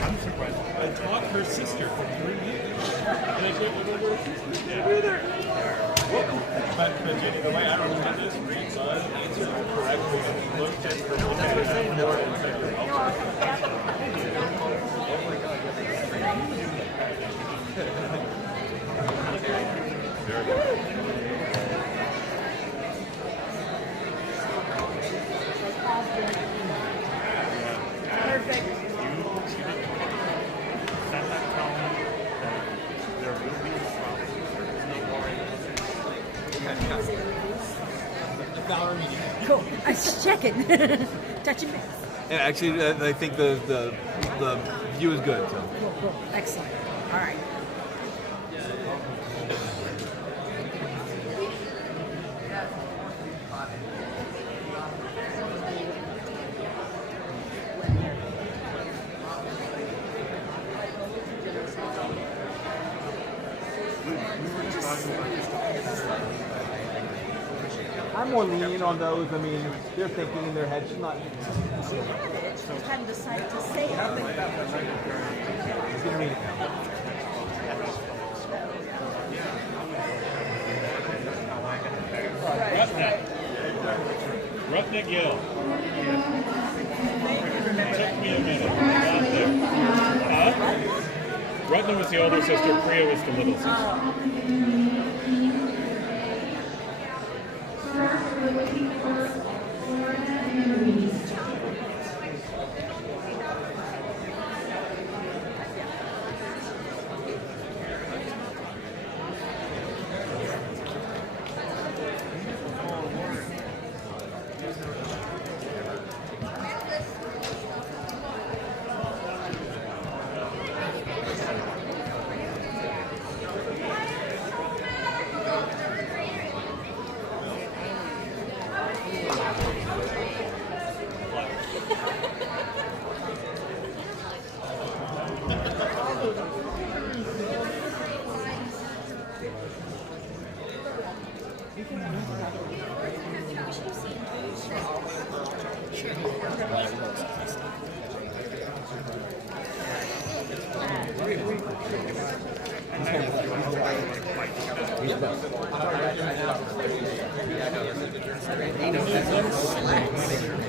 I'm surprised. I taught her sister for 3 years. And I can't remember her sister. Yeah. Either. But Jenny, the way I remember this, read, buzz, answer correctly, and look at her board and say you're very good. Perfect. Cool. I was just checking. Touching base. Yeah, actually, I think the view is good. So. Cool. Excellent. All right. I'm more lenient on those. I mean, they're thinking in their head. She's not. She had it. She just hadn't decided to say it. She's gonna read it now. Roughneck Gill. Took me a minute. Rutna was the older sister, Priya was the little sister.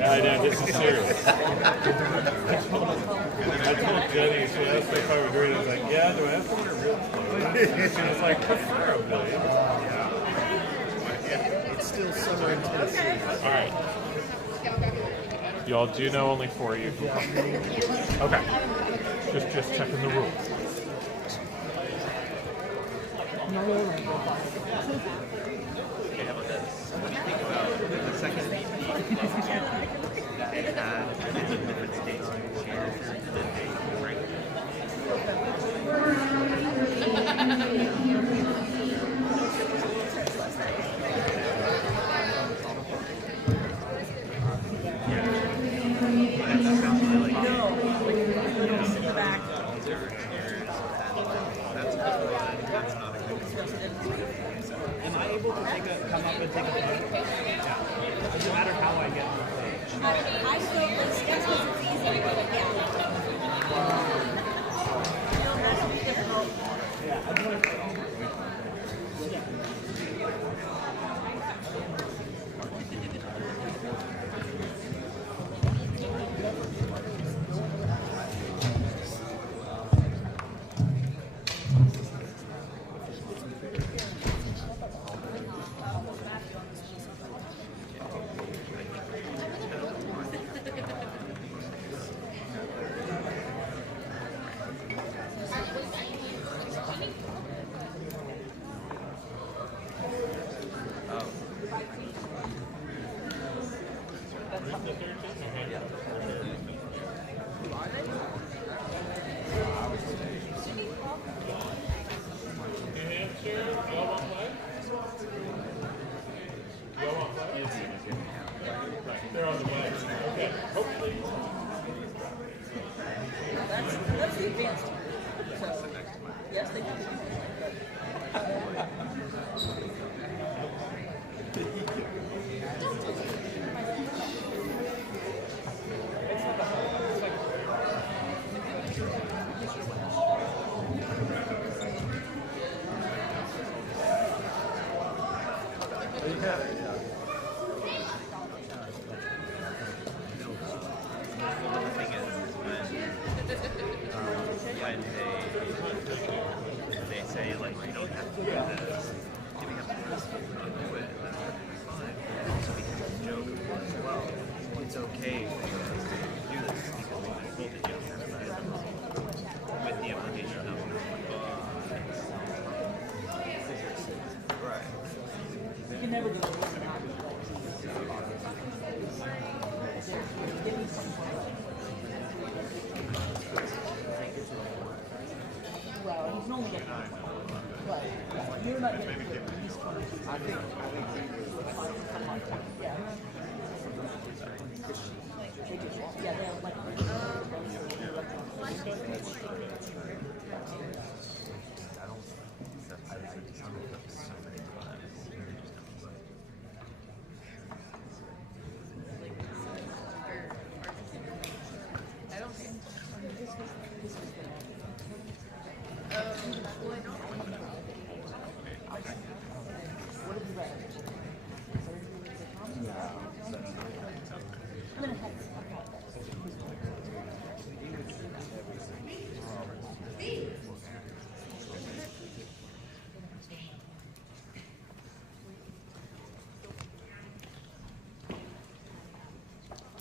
I know, this is serious. I told Jenny, she asked me if I would read it. I was like, yeah, do I have to wear real clothes? She was like, preferably. It's still summer in Tennessee. All right. Y'all do know only 4 of you can come. Okay. Just checking the rules. When you think about the second that it had different states and shares and then they ranked Am I able to come up and take a photo? Yeah. Doesn't matter how I get on the stage. I still list because it's easy, but yeah. You don't have to be difficult. Yeah, I just want to. They're on the way. Okay. Hopefully. That's the advanced. So, yes, they do. The thing is when they say like you don't have to do this, giving up the risk of not do it, that's fine. So we have this joke of like, well, it's okay for us to do this because we've been told that you don't have to do it. With the implication of right. You can never do it. Well, you can only get one. But you're not getting these cards. I think yeah. Yeah, they're like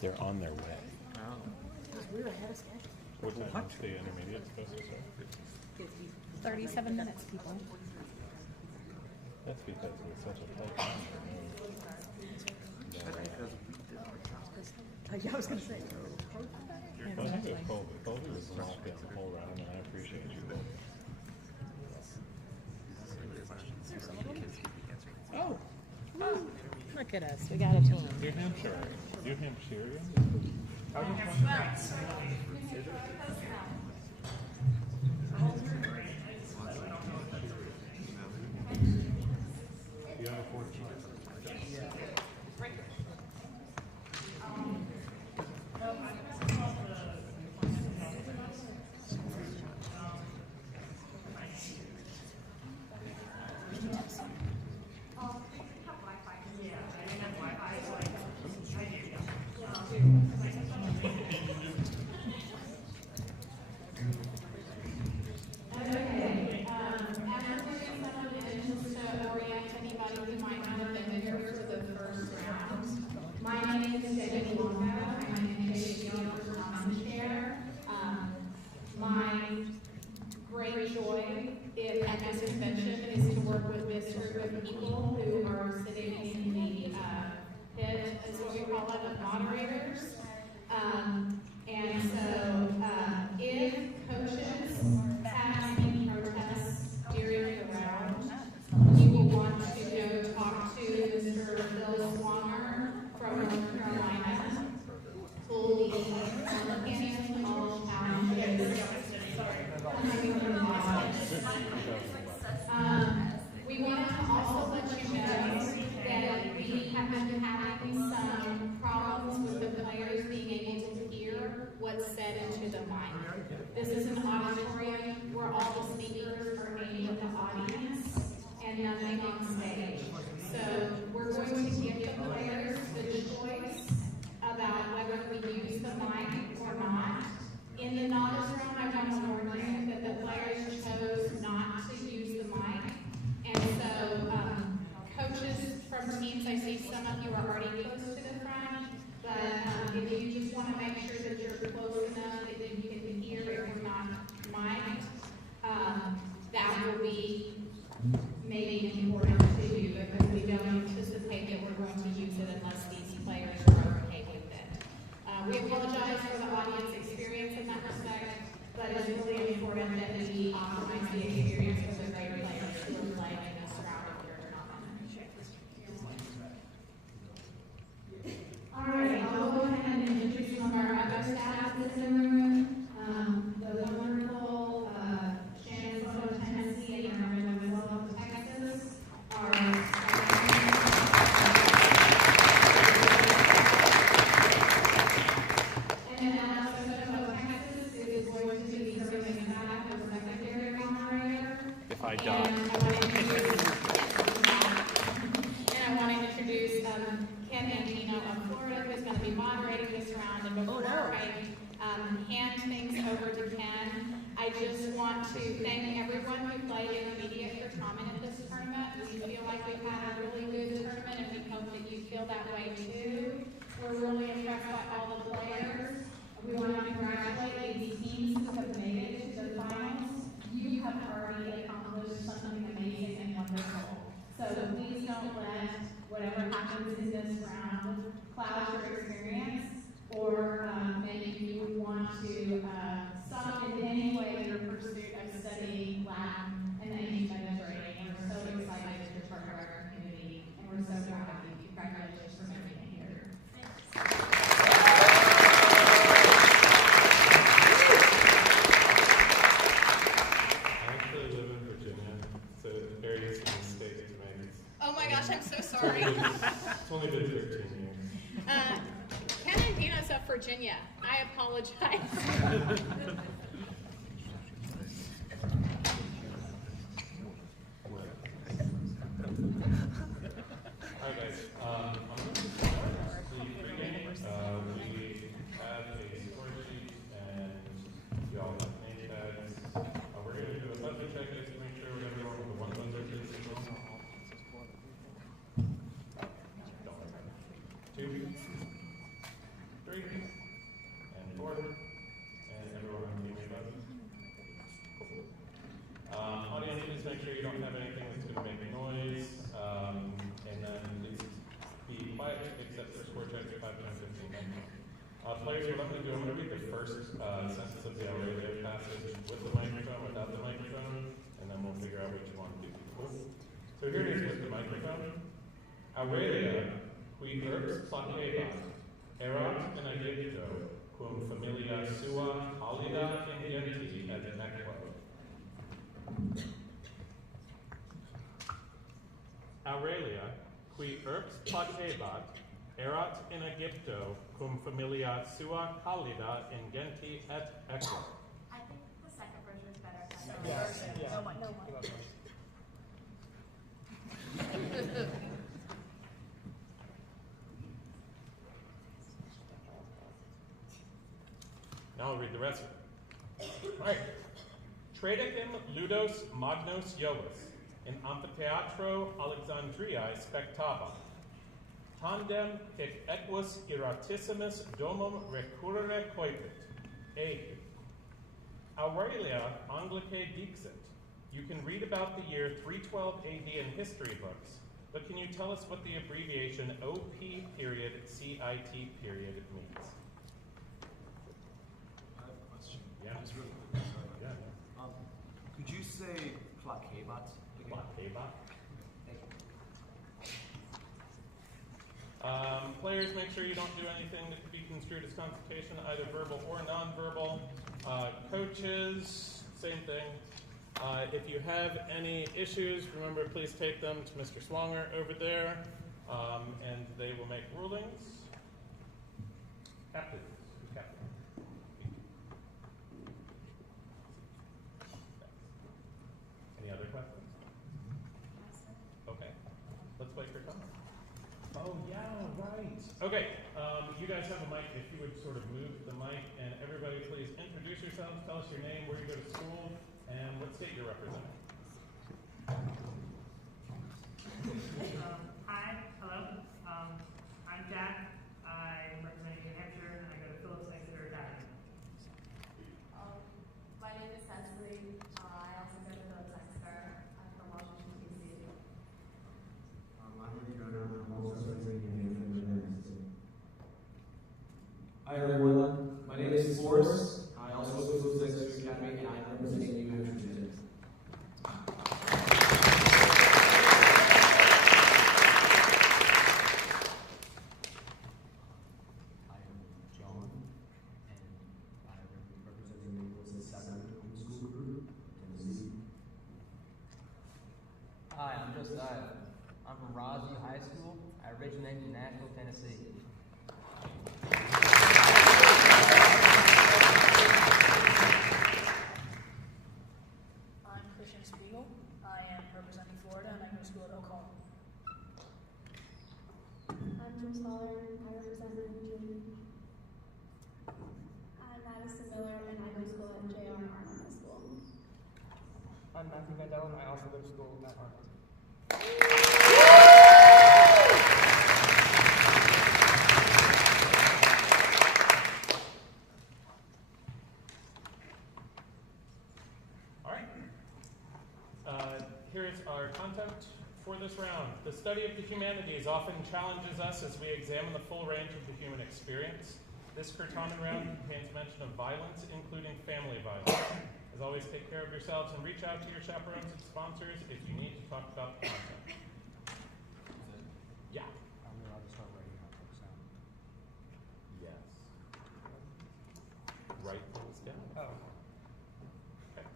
They're on their way. we're ahead of schedule. What time is the intermediate supposed to start? 37 minutes, people. That's because it's such a tight time. Yeah, I was going to say. Well, I think it was Colby was locked in the whole round, and I appreciate you both. Oh, look at us. We got a team. New Hampshire. New Hampshire? How does one... You have a 14. My name is Debbie Longo. I'm an NJCL Certamen chair. My great joy at this convention is to work with this group of people who are sitting in the pit, as what we call it, of moderators. And so if coaches have any protests during the round, you will want to go talk to Mr. Bill Swanger from North Carolina, who will be in all challenges coming from Boston. We wanted to also let you know that we have been having some problems with the players being able to hear what's said into the mic. This is an auditorium where all the speakers are aimed at the audience and nothing on stage. So we're going to give the players the choice about whether we use the mic or not. In the novice round, I want to warn you that the players chose not to use the mic. And so coaches from teams, I see some of you are already close to the front, but if you just want to make sure that you're close enough that you can hear if we're not mic'd, that will be maybe important to you because we don't anticipate that we're going to use it unless these players are okay with it. We apologize for the audience experience in that respect, but it's really important that we optimize the experience for the great players who are playing in this round of your tournament. Alright, I'll go ahead and introduce some of our other staff that's in the room. The wonderful Shannon from Tennessee and our Venezuela, Texas. Ken Andino of Florida who's going to be moderating this round. And before I hand things over to Ken, I just want to thank everyone who played intermediate for Certamen at this tournament. We feel like we've had a really good tournament, and we hope that you feel that way too. We're really impressed by all the players. We want to congratulate these teams who have made it to the finals. You have already accomplished something amazing and wonderful. So please don't let whatever happens in this round cloud your experience or make you want to stop in any way your pursuit of studying Latin and the ancient Mediterranean. We're so excited to be part of our community, and we're so proud of you. Congratulations for making it here. I actually live in Virginia, so it's very easy to state to me. Oh my gosh, I'm so sorry. It's only been 13 years. Ken and Dino's of Virginia. I apologize. Alright guys, on the pregame, we have a score sheet and you all have name tags. We're going to do a buzzer check just to make sure everyone with the one buzzer is equal. Don't worry about it. 2, 3, and 4, and everyone on the team buzzer. Cool. Audience, please make sure you don't have anything that's going to make noise. And then please be quiet except for score checks 5, 10, 15, and players, what I'm going to do, I'm going to read the first sentence of the Aurelia passage with the microphone, without the microphone, and then we'll figure out which one to do. Cool? So here it is with the microphone. Aurelia, qui urbs placebat, erat in Egypto, cum familia sua alida ingenti et equo. Aurelia, qui urbs placebat, erat in Egypto, cum familia sua calida ingenti et equo. I think the second version is better. No one. Now I'll read the rest of it. All right. Tradecim ludos magnos Iovis, in amphitheatro Alexandriae spectaba. Tandem hic equus iratissimus domum recurrere coepit. A. Aurelia Anglicae dixit. You can read about the year 312 AD in history books, but can you tell us what the abbreviation OP period CIT period means? I have a question. Yeah. It's really quick. Sorry. Yeah. Could you say placebat again? Placebat. Thank you. Players, make sure you don't do anything that could be construed as consultation, either verbal or nonverbal. Coaches, same thing. If you have any issues, remember, please take them to Mr. Swanger over there, and they will make rulings. Captain. Who's captain? Any other questions? Okay. Let's wait for time. Oh, yeah, right. Okay, you guys have a mic. If you would sort of move the mic, and everybody please introduce yourselves, tell us your name, where you go to school, and what state you're representing. Hi, hello. I'm Jack. I'm representing New Hampshire, and I go to Phillips Exeter Academy. My name is Cecily. I also go to Phillips Exeter. I'm from Washington, D.C. My name is Gunnar. I'm also representing New Hampshire. Hi everyone. My name is Forrest. I also go to Phillips Exeter Academy, and I'm representing New Hampshire. Hi, I'm Josiah. I'm from Roswell High School. I originate in Nashville, Tennessee. I'm Christian Spiegel. I am representing Florida, and I go to school at Oklahoma. Muller, I represent June. I'm Madison Miller, and I go to school at J.R. Arnold High School. I'm Matthew Van Dellen. I also go to school at Arnold. All right. Here's our content for this round. The study of the humanities often challenges us as we examine the full range of the human experience. This Certamen round contains mention of violence, including family violence. As always, take care of yourselves and reach out to your chaperones and sponsors if you need to talk about the content. Yeah. I'm allowed to start writing out those sound. Yes. Write things down. Oh. Okay.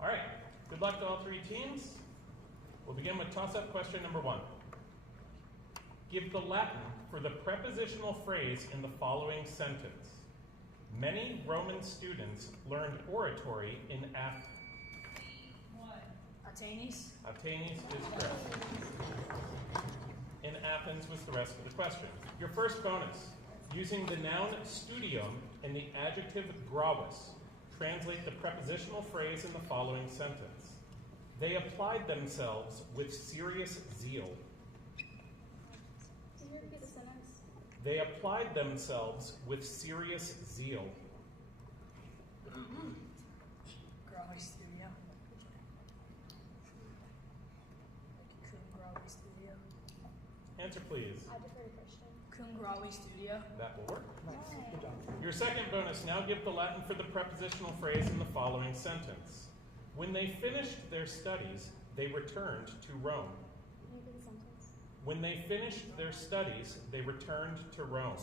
All right. Good luck to all three teams. We'll begin with toss-up question number 1. Give the Latin for the prepositional phrase in the following sentence. Many Roman students learned oratory in Athens. Atenes. Atenes is correct. In Athens was the rest of the question. Your first bonus. Using the noun studium and the adjective gravis, translate the prepositional phrase in the following sentence. They applied themselves with serious zeal. Can you repeat the sentence? They applied themselves with serious zeal. Gravi Studio. Cum Gravi Studio. Answer, please. I defer to Christian. Cum Gravi Studio. That will work. Nice. Good job. Your second bonus. Now give the Latin for the prepositional phrase in the following sentence. When they finished their studies, they returned to Rome. Can you repeat the sentence? When they finished their studies, they returned to Rome.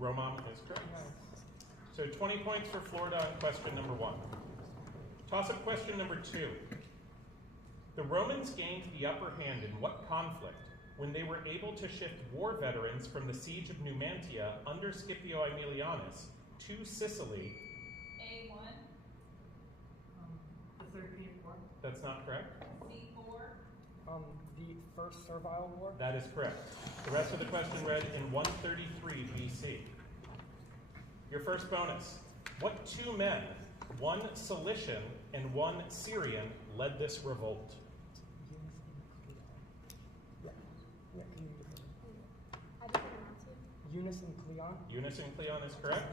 Romam is correct. So 20 points for Florida on question number 1. Toss-up question number 2. The Romans gained the upper hand in what conflict when they were able to shift war veterans from the siege of Numantia under Scipio Aemilianus to Sicily? A1. The 13th war. That's not correct. C4. The First Servile War. That is correct. The rest of the question read in 133 BC. Your first bonus. What 2 men, one Cilician and one Syrian, led this revolt? Yeah, can you repeat I defer to Matthew. Eunice and Cleon? Eunice and Cleon is correct.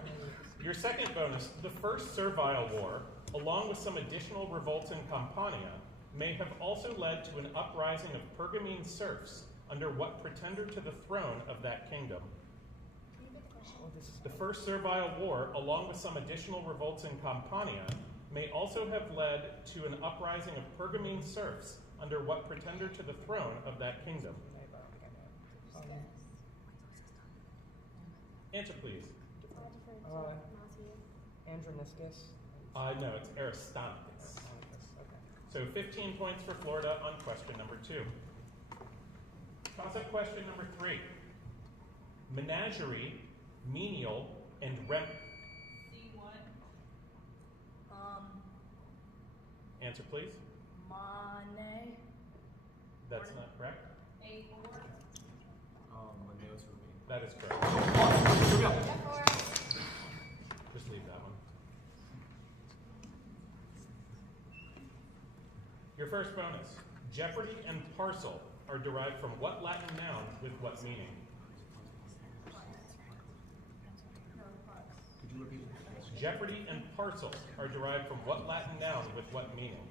Your second bonus, the First Servile War, along with some additional revolts in Campania, may have also led to an uprising of Pergamene serfs under what pretender to the throne of that kingdom? Can you repeat the question? Oh, this is The First Servile War, along with some additional revolts in Campania, may also have led to an uprising of Pergamene serfs under what pretender to the throne of that kingdom? Answer, please. I defer to Matthew. Androniscus. No, it's Aristarchus. Okay. So 15 points for Florida on question number 2. Toss-up question number 3. Menagerie, menial, and rent. C1. Answer, please. Mane. That's not correct. A4. Maneo's Rubin. That is correct. Here we go. Just leave that one. Your first bonus. Jeopardy and parcel are derived from what Latin noun with what meaning? Could you repeat the question? Jeopardy and parcel are derived from what Latin noun with what meaning?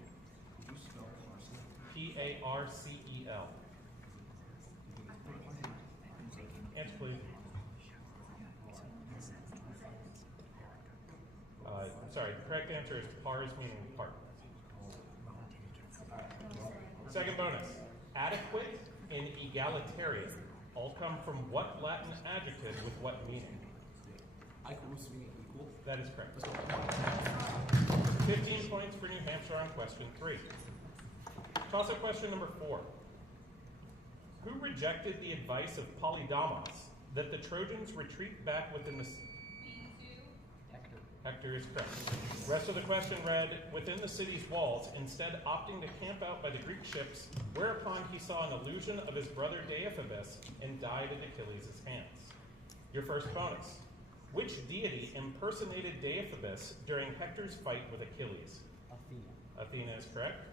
Could you spell parcel? P-A-R-C-E-L. Answer, please. Sorry, correct answer is pars, meaning part. Second bonus. Adequate and egalitarian all come from what Latin adjective with what meaning? Equals meaning equal. That is correct. 15 points for New Hampshire on question 3. Toss-up question number 4. Who rejected the advice of Polydamas that the Trojans retreat back within the... B2. Hector is correct. Rest of the question read, within the city's walls, instead opting to camp out by the Greek ships, whereupon he saw an illusion of his brother Deiphobus and died at Achilles' hands. Your first bonus. Which deity impersonated Deiphobus during Hector's fight with Achilles? Athena. Athena is correct.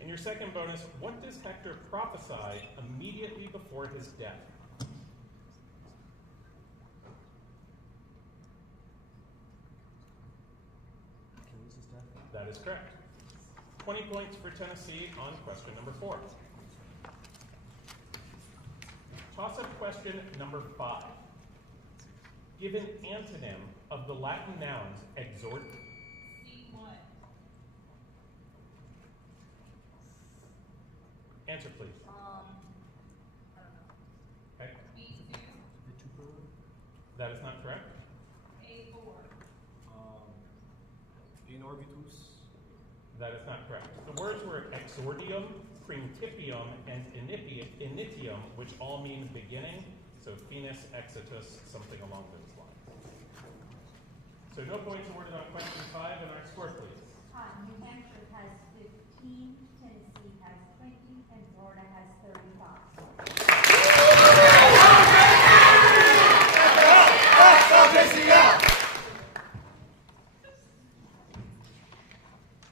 In your second bonus, what does Hector prophesy immediately before his death? Achilles' death. That is correct. 20 points for Tennessee on question number 4. Toss-up question number 5. Give an antonym of the Latin nouns exhort. C1. Answer, please. I don't know. Okay. B2. That is not correct. A4. In orbitus. That is not correct. The words were exordium, principium, and initium, which all mean beginning. So finis, exitus, something along those lines. So no points awarded on question 5, and our score, please. New Hampshire has 15, Tennessee has 20, and Florida has 35.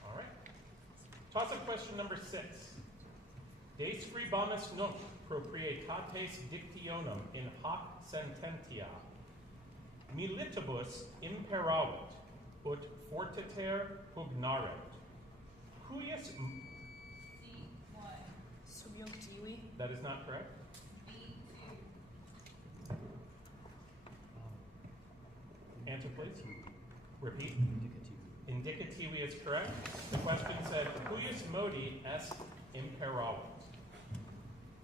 All right. Toss-up question number 6. De scribamus nunc proprietates dictionum in hoc sententia. Militibus imperavit, ut fortiter pugnaret. Cuius... C1. Subjunctivi. That is not correct. B2. Answer, please. Repeat. Indicativi is correct. The question said, cuius modi est imperavit.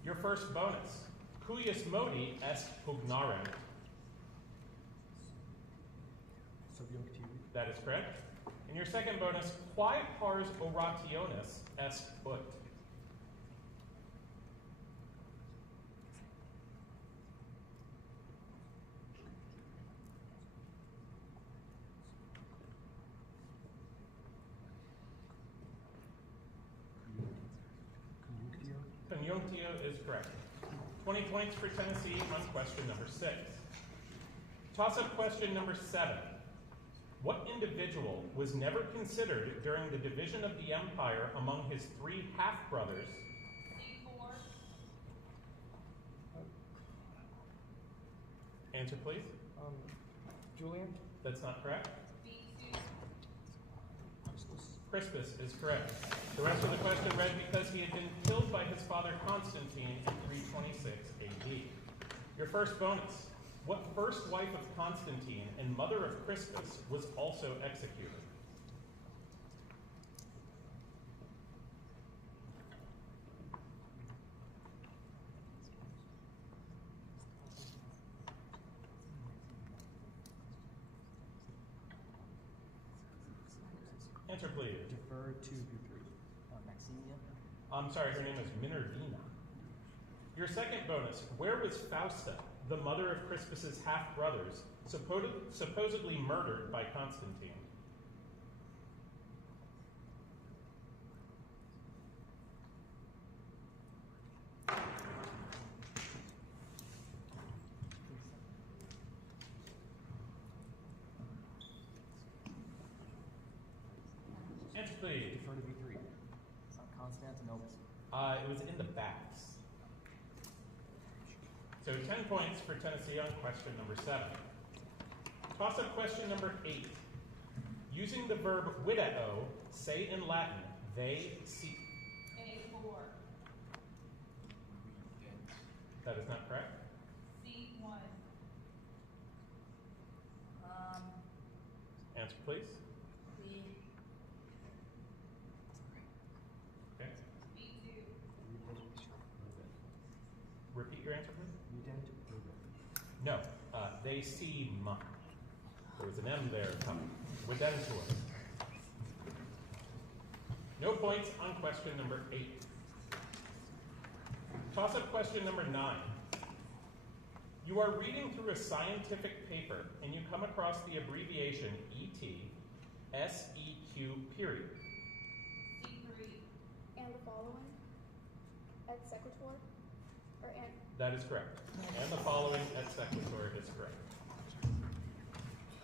Your first bonus. Cuius modi est pugnaret. That is correct. And your second bonus, quae pars orationis est ut. Conjunctio is correct. 20 points for Tennessee on question number 6. Toss-up question number 7. What individual was never considered during the division of the empire among his 3 half-brothers? C4. Answer, please. Julian? That's not correct. B2. Crispus is correct. The rest of the question read, because he had been killed by his father Constantine in 326 AD. Your first bonus. What first wife of Constantine and mother of Crispus was also executed? Answer, please. Defer to Maximia. I'm sorry, her name is Minervina. Your second bonus. Where was Fausta, the mother of Crispus's half-brothers, supposedly murdered by Constantine? Answer, please. Defer to B3. It's not Constantinople. It was in the baths. So 10 points for Tennessee on question number 7. Toss-up question number 8. Using the verb video, say in Latin, they seek. A4. That is not correct. C1. Answer, please. Okay. B2. Repeat your answer, please. Udent. No. They seem. There was an M there coming. Videntur. No points on question number 8. Toss-up question number 9. You are reading through a scientific paper and you come across the abbreviation ET, SEQ period. And the following? Et sequitur? Or and? That is correct. And the following et sequitur is correct.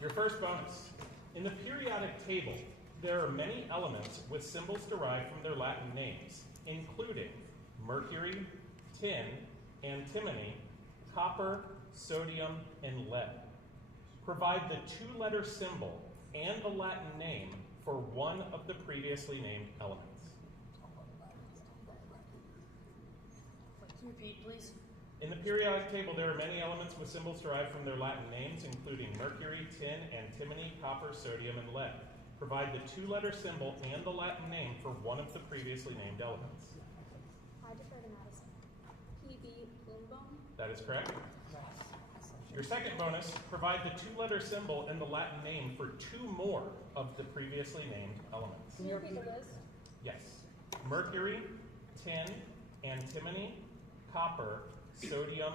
Your first bonus. In the periodic table, there are many elements with symbols derived from their Latin names, including mercury, tin, antimony, copper, sodium, and lead. Provide the two-letter symbol and the Latin name for one of the previously named elements. Repeat, please. In the periodic table, there are many elements with symbols derived from their Latin names, including mercury, tin, antimony, copper, sodium, and lead. Provide the two-letter symbol and the Latin name for one of the previously named elements. I defer to Madison. PB Plumbum. That is correct. Your second bonus, provide the two-letter symbol and the Latin name for two more of the previously named elements. Can you repeat the list? Yes. Mercury, tin, antimony, copper, sodium,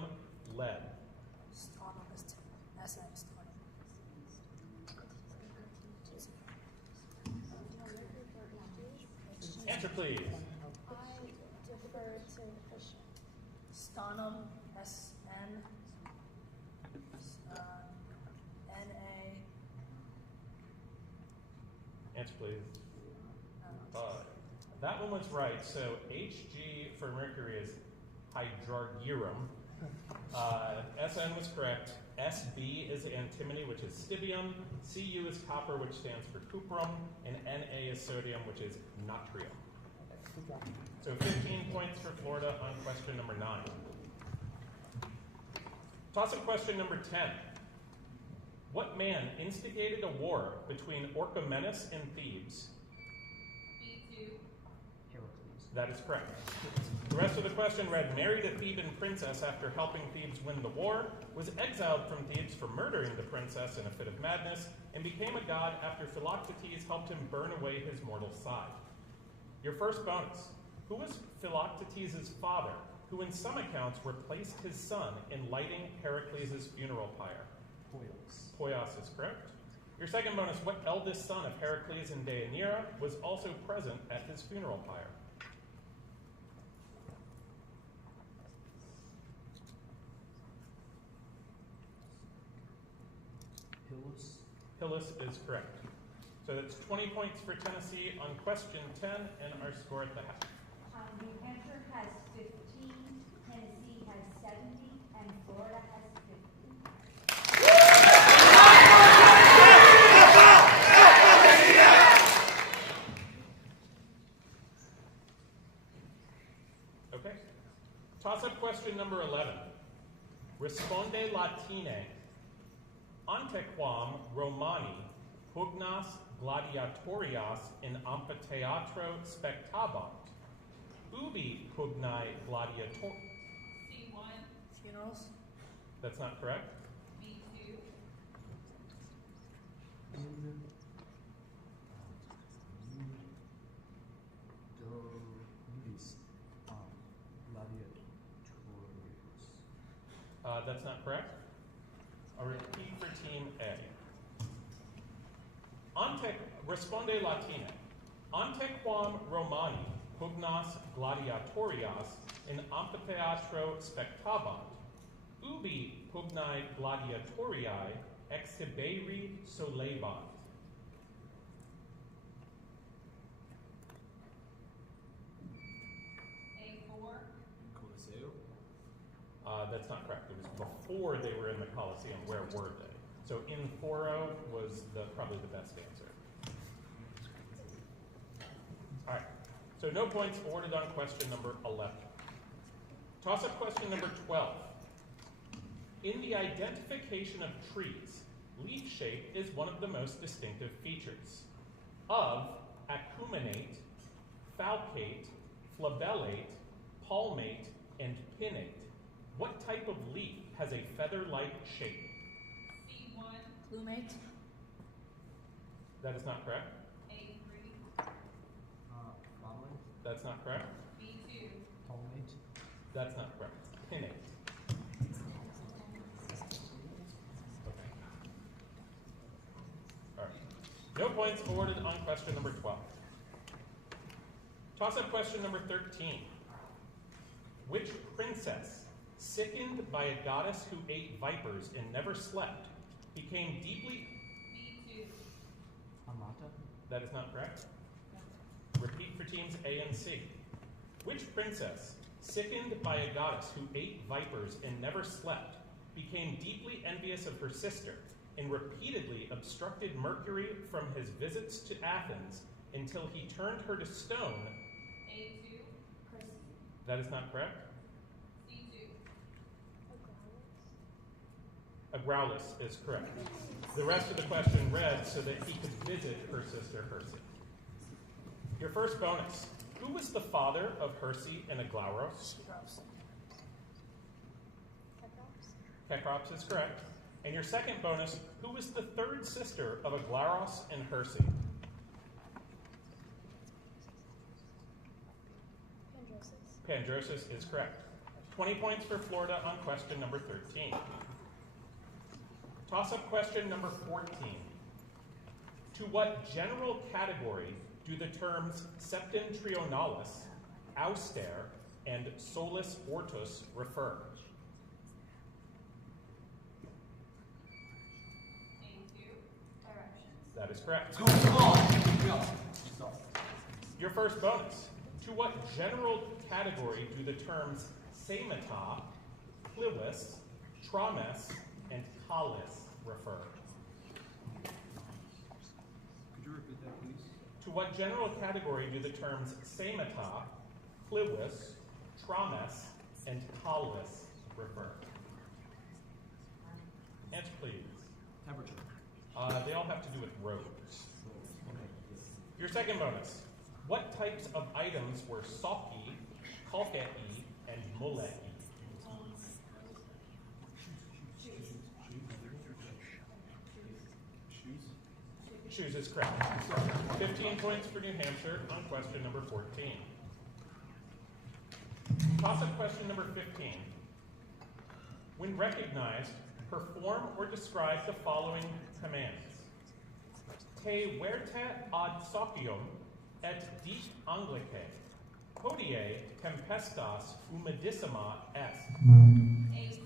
lead. Answer, please. I defer to Christian. Stannum, SN, NA. Answer, please. That one was right. So Hg for mercury is hydrargyrum. SN was correct. SB is antimony, which is stibium. Cu is copper, which stands for cuprum. And Na is sodium, which is natrium. So 15 points for Florida on question number 9. Toss-up question number 10. What man instigated a war between Orchomenus and Thebes? That is correct. The rest of the question read, married a Theban princess after helping Thebes win the war, was exiled from Thebes for murdering the princess in a fit of madness, and became a god after Philoctetes helped him burn away his mortal side. Your first bonus. Who was Philoctetes' father, who in some accounts replaced his son in lighting Heracles' funeral pyre? Poios is correct. Your second bonus, what eldest son of Heracles and Deianira was also present at his funeral pyre? Hyllus is correct. So that's 20 points for Tennessee on question 10 and our score at the half. New Hampshire has 15, Tennessee has 70, and Florida has 50. Okay. Toss-up question number 11. Responde Latine. Antequam Romani pugnas gladiatorias in amphitheatro spectabant. Ubi pugnae gladiator... C1. Funerals. That's not correct. B2. That's not correct. I'll repeat for Team A. Responde Latine. Antequam Romani pugnas gladiatorias in amphitheatro spectabant. Ubi pugnae gladiatoriae exhiberi solebant. A4. Coliseo. That's not correct. It was before they were in the Colosseum. Where were they? So in foro was probably the best answer. All right. So no points awarded on question number 11. Toss-up question number 12. In the identification of trees, leaf shape is one of the most distinctive features. Of acuminate, falcate, flabellate, palmate, and pinnate, what type of leaf has a feather-like shape? C1. Plumate. That is not correct. A3. That's not correct. B2. That's not correct. Pinnate. points awarded on question number 12. Toss-up question number 13. Which princess, sickened by a goddess who ate vipers and never slept, became deeply... B2. Amata? That is not correct. Repeat for teams A and C. Which princess, sickened by a goddess who ate vipers and never slept, became deeply envious of her sister and repeatedly obstructed Mercury from his visits to Athens until he turned her to stone? A2. That is not correct. C2. Agraulis is correct. The rest of the question read so that he could visit her sister Herse. Your first bonus. Who was the father of Herse and Agrauros? Cecrops is correct. And your second bonus, who was the third sister of Agrauros and Herse? Pandrosus is correct. 20 points for Florida on question number 13. Toss-up question number 14. To what general category do the terms septentrionalis, auster, and solus ortus refer? That is correct. Your first bonus. To what general category do the terms semata, clivis, trames, and talis refer? Could you repeat that, please? To what general category do the terms semata, clivis, trames, and talis refer? Answer, please. Temperature. They all have to do with roads. Your second bonus. What types of items were soki, kalkei, and mulei? Shoes is correct. 15 points for New Hampshire on question number 14. Toss-up question number 15. When recognized, perform or describe the following commands. Te verte ad socium et dit Anglicae. Hodie tempestas humidissima est. A2.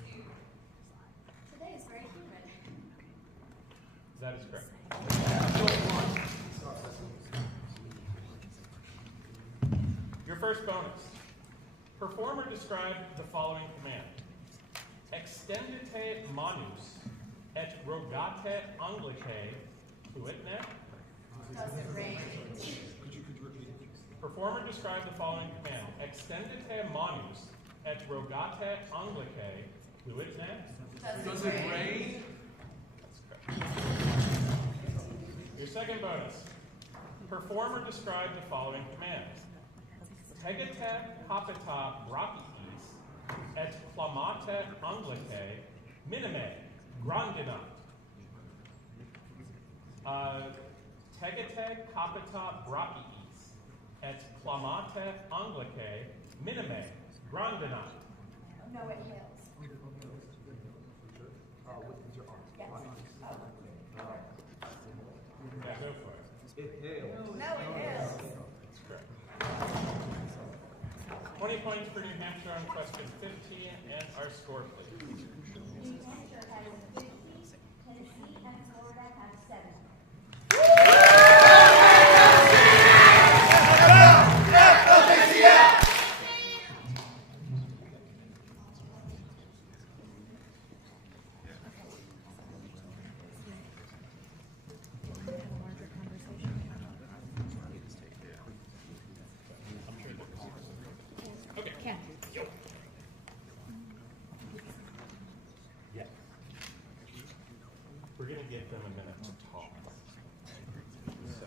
Today is very humid. That is correct. Your first bonus. Perform or describe the following command. Extendite manus et rogate Anglicae pluitne. Does it rain? Could you repeat it, please? Perform or describe the following command. Extendite manus et rogate Anglicae pluitne. Does it rain? That's correct. Your second bonus. Perform or describe the following command. Tegete capita brachiis et clamate Anglicae minime grandinat. Tegete capita brachiis et clamate Anglicae minime grandinat. No, it hails. Yes. Yeah, go for it. It hails. No, it hails. That's correct. 20 points for New Hampshire on question 15, and our score, please. New Hampshire has 50, Tennessee and Florida have 7. Okay. Yeah. We're going to give them a minute to talk. So.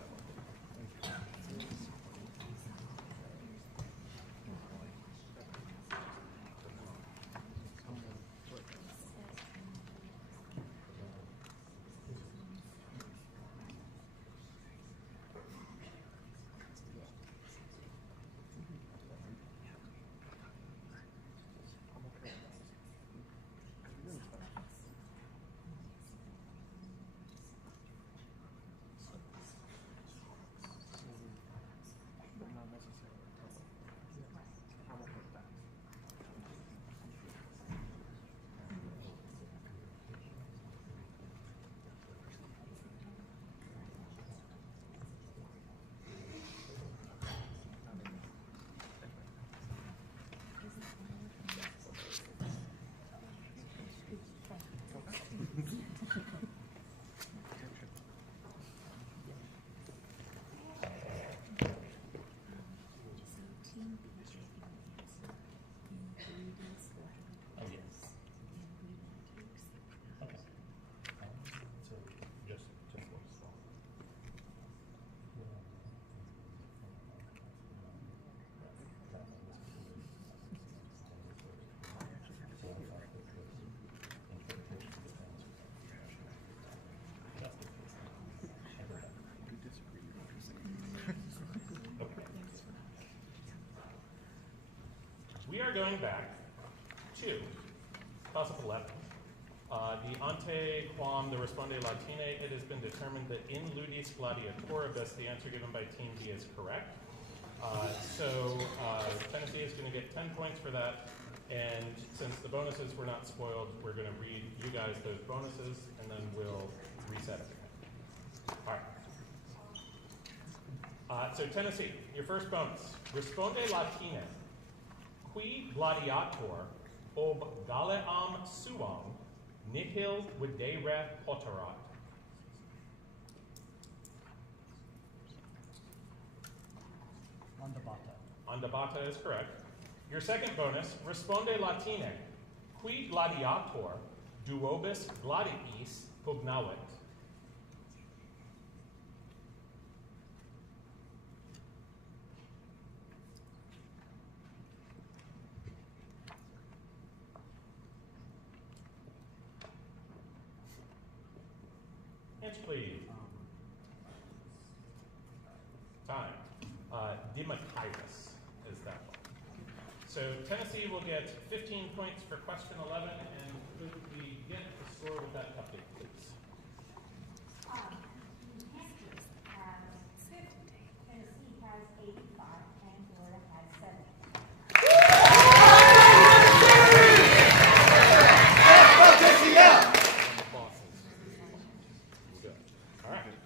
We are going back to toss-up 11. The ante quam the responde latine, it has been determined that in ludis gladiatoribus, the answer given by Team B is correct. So Tennessee is going to get 10 points for that. And since the bonuses were not spoiled, we're going to read you guys those bonuses, and then we'll reset it. All right. So Tennessee, your first bonus. Responde latine, qui gladiator ob galleam suam nihil videre poterat. Andabata is correct. Your second bonus, responde latine, qui gladiator duobis gladiis pugnavit. Answer please. Time. Dimachirus is that one. So Tennessee will get 15 points for question 11, and could we get the score with that update, please? New Hampshire has 50, Tennessee has 85, and Florida has 70. All right.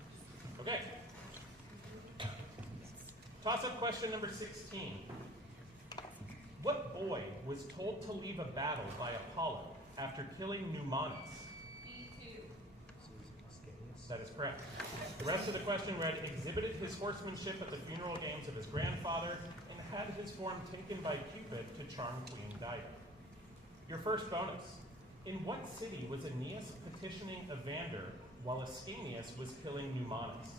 Okay. Toss-up question number 16. What boy was told to leave a battle by Apollo after killing Numanus? B2. That is correct. The rest of the question read, exhibited his horsemanship at the funeral games of his grandfather and had his form taken by Cupid to charm Queen Dido. Your first bonus. In what city was Aeneas petitioning Evander while Ascanius was killing Numanus?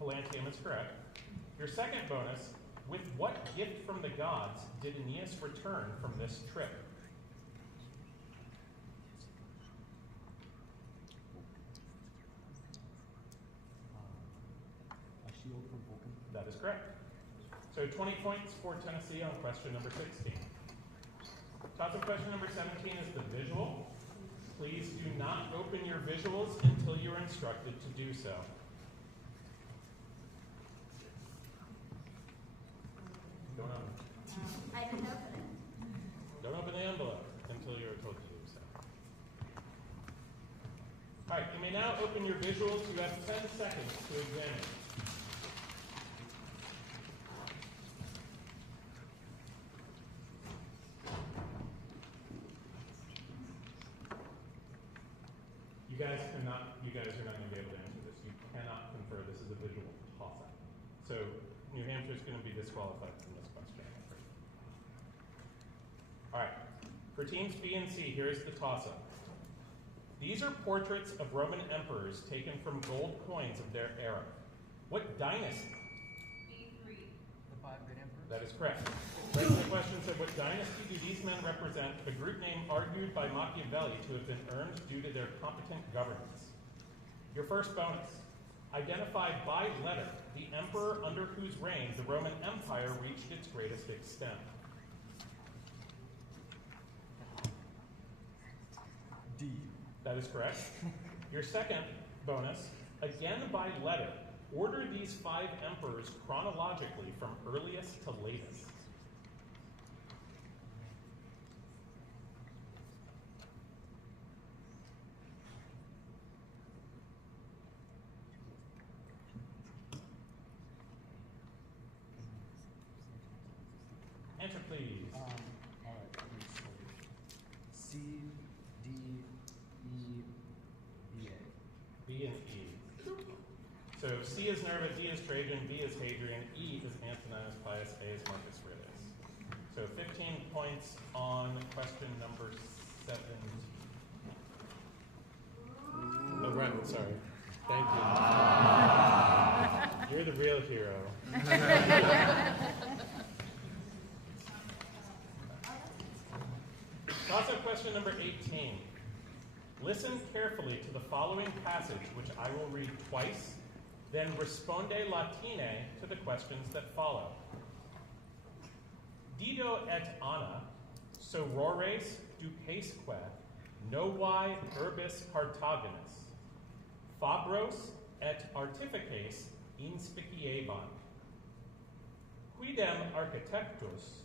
Palantium is correct. Your second bonus, with what gift from the gods did Aeneas return from this trip? A shield from Vulcan. That is correct. So 20 points for Tennessee on question number 16. Toss-up question number 17 is the visual. Please do not open your visuals until you're instructed to do so. Don't open it. I didn't open it. Don't open the envelope until you're told to do so. All right, you may now open your visuals. You have 10 seconds to examine. You guys are not going to be able to answer this. You cannot confer. This is a visual toss-up. So New Hampshire is going to be disqualified from this question, I'm afraid. All right. For teams B and C, here is the toss-up. These are portraits of Roman emperors taken from gold coins of their era. What dynasty? B3. The five great emperors? That is correct. The rest of the question said, what dynasty do these men represent? A group name argued by Machiavelli to have been earned due to their competent governance. Your first bonus. Identify by letter the emperor under whose reign the Roman Empire reached its greatest extent. D. That is correct. Your second bonus. Again by letter. Order these 5 emperors chronologically from earliest to latest. Answer, please. All right. C, D, E, B, A. B and E. So C is Nerva, D is Trajan, B is Hadrian, E is Antoninus Pius, A is Marcus Aurelius. So 15 points on question number 17. Oh, right, sorry. Thank you. You're the real hero. Toss-up question number 18. Listen carefully to the following passage, which I will read twice, then responde latine to the questions that follow. et Anna, sorores ducesque, novae urbis Cartaginus, fabros et artifices inspiciebant. Quidem architectus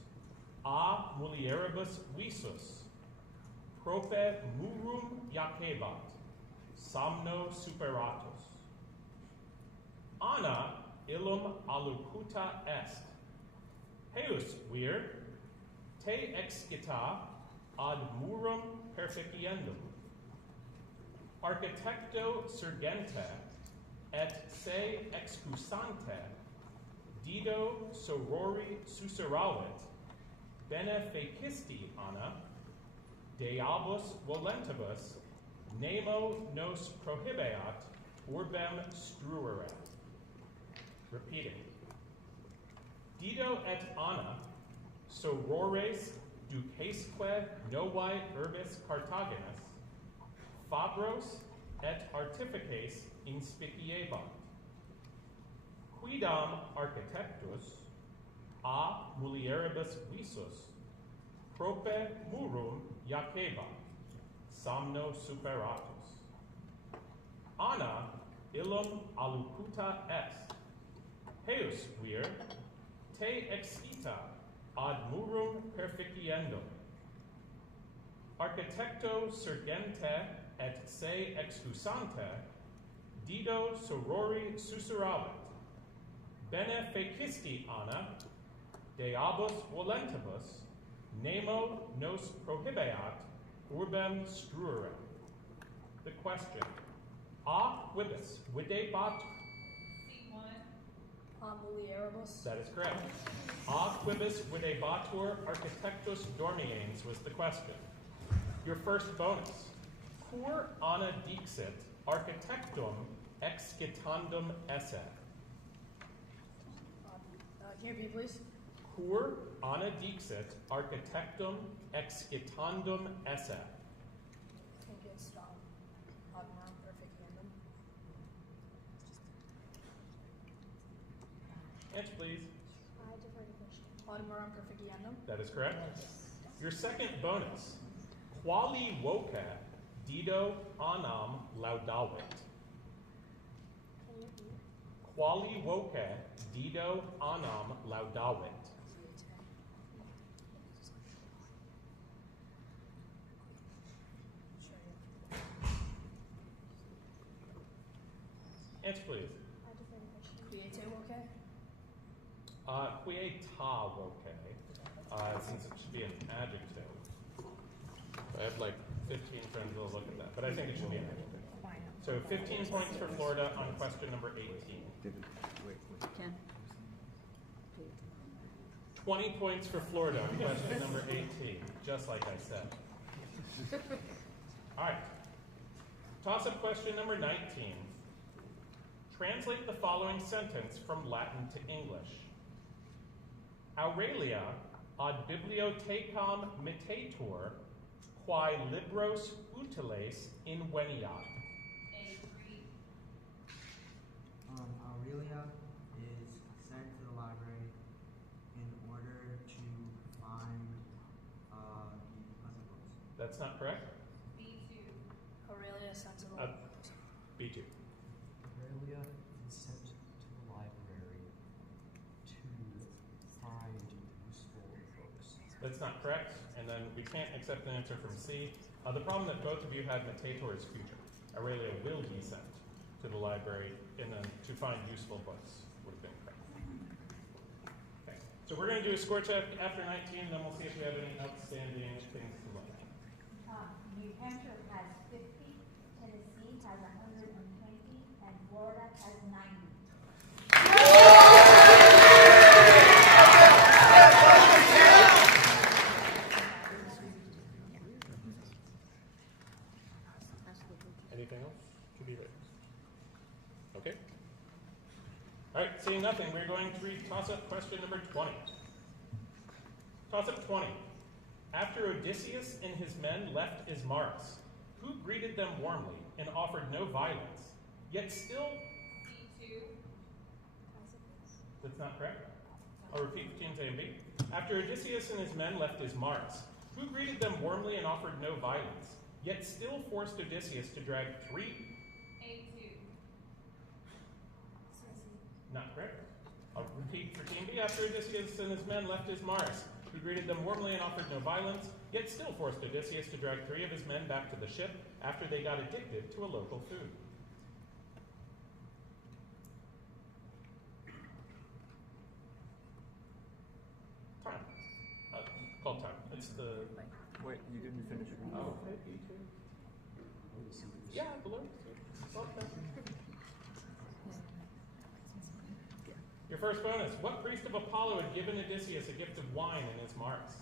a mulieribus visus, prope murum jacebat, somno superatus. Anna illum alucuta est. Heus vir, te excita ad murum perficiendum. Architecto surgente et se excusante, dido sorori susurravit, bene fecisti Anna, deabus volentibus, nemo nos prohibeat urbem struere. Repeating. Dido et Anna, sorores ducesque novae urbis Cartaginus, fabros et artifices inspiciebant. Quidam architectus a mulieribus visus, prope murum jacebat, somno superatus. Anna illum alucuta est. Heus vir, te excita ad murum perficiendum. Architecto surgente et se excusante, dido sorori susurravit. Bene fecisti Anna, deabus volentibus, nemo nos prohibeat urbem struere. The question, a quibus videbat? Mulieribus. That is correct. A quibus videbatur architectus dormiens was the question. Your first bonus. Cur Anna dixit architectum excitandum esse. Can you repeat, please? Cur Anna dixit architectum excitandum esse. I think it's ad murum perficiendum. Answer, please. Ad murum perficiendum. That is correct. Your second bonus. Quali voce dido anam laudavit. Quali voce dido anam laudavit. Answer, please. Quiete voce? Quieta voce, since it should be an adjective. I have like 15 friends who will look at that, but I think it should be an adjective. So 15 points for Florida on question number 18. 20 points for Florida on question number 18, just like I said. All right. Toss-up question number 19. Translate the following sentence from Latin to English. Aurelia ad bibliothecam mitator, quae libros utiles inveniat. Aurelia is sent to the library in order to find the puzzle books. That's not correct? B2. Aurelia is sent to the B2. Aurelia is sent to the library to find useful books. That's not correct, and then we can't accept an answer from C. The problem that both of you had mitator is future. Aurelia will be sent to the library and then to find useful books would have been correct. Okay, so we're going to do a score check after 19, and then we'll see if we have any outstanding things to look at. New Hampshire has 50, Tennessee has 120, and Florida has 90. Anything else to be raised? Okay. All right, seeing nothing, we're going to read toss-up question number 20. Toss-up 20. After Odysseus and his men left Ismarus, who greeted them warmly and offered no violence, yet still... B2. That's not correct. I'll repeat between A and B. after Odysseus and his men left Ismarus, who greeted them warmly and offered no violence, yet still forced Odysseus to drag 3? A2. Not correct. I'll repeat for Team B. After Odysseus and his men left Ismarus, who greeted them warmly and offered no violence, yet still forced Odysseus to drag 3 of his men back to the ship after they got addicted to a local food. Time. Called time. It's the... Wait, you didn't finish your Oh, okay. Yeah, below. Okay. Your first bonus. What priest of Apollo had given Odysseus a gift of wine in Ismarus?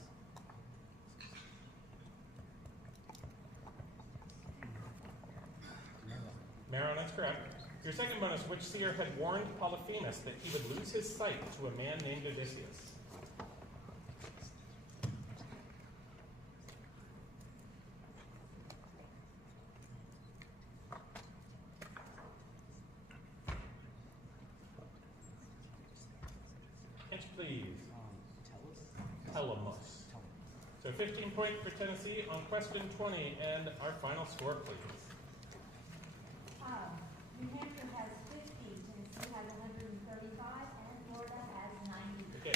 Maron, that's correct. Your second bonus. Which seer had warned Polyphemus that he would lose his sight to a man named Odysseus? Please. Telemos. So 15 points for Tennessee on question 20, and our final score, please. New Hampshire has 50, Tennessee has 135, and Florida has 90. Okay.